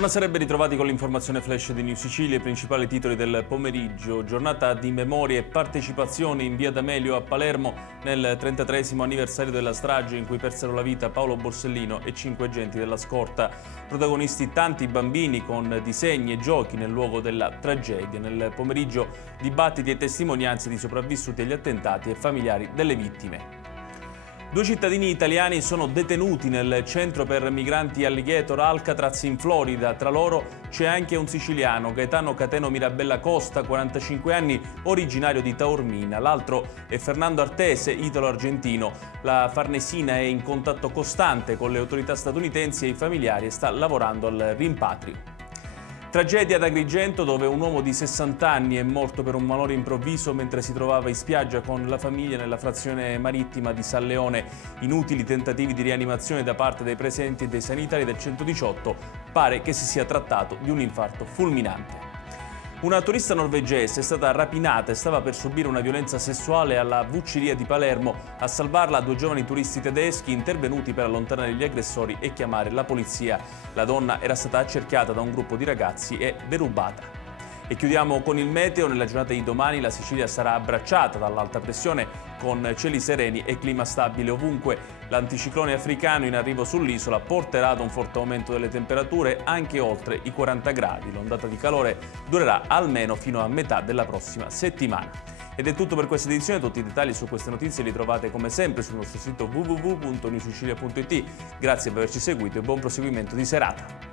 Buonasera e ben ritrovati con l'informazione flash di New Sicilia, i principali titoli del pomeriggio. Giornata di memoria e partecipazione in via D'Amelio a Palermo nel 33esimo anniversario della strage in cui persero la vita Paolo Borsellino e 5 agenti della scorta. Protagonisti tanti bambini con disegni e giochi nel luogo della tragedia. Nel pomeriggio dibattiti e testimonianze di sopravvissuti agli attentati e familiari delle vittime. 2 cittadini italiani sono detenuti nel centro per migranti Alligator Alcatraz in Florida. Tra loro c'è anche un siciliano, Gaetano Cateno Mirabella Costa, 45 anni, originario di Taormina. L'altro è Fernando Artese, italo-argentino. La Farnesina è in contatto costante con le autorità statunitensi e i familiari e sta lavorando al rimpatrio. Tragedia ad Agrigento, dove un uomo di 60 anni è morto per un malore improvviso mentre si trovava in spiaggia con la famiglia nella frazione marittima di San Leone. Inutili tentativi di rianimazione da parte dei presenti e dei sanitari del 118. Pare che si sia trattato di un infarto fulminante. Una turista norvegese è stata rapinata e stava per subire una violenza sessuale alla Vucciria di Palermo. A salvarla 2 giovani turisti tedeschi intervenuti per allontanare gli aggressori e chiamare la polizia. La donna era stata accerchiata da un gruppo di ragazzi e derubata. E chiudiamo con il meteo. Nella giornata di domani la Sicilia sarà abbracciata dall'alta pressione con cieli sereni e clima stabile ovunque. L'anticiclone africano in arrivo sull'isola porterà ad un forte aumento delle temperature anche oltre i 40 gradi. L'ondata di calore durerà almeno fino a metà della prossima settimana. Ed è tutto per questa edizione. Tutti i dettagli su queste notizie li trovate come sempre sul nostro sito www.newsicilia.it. Grazie per averci seguito e buon proseguimento di serata.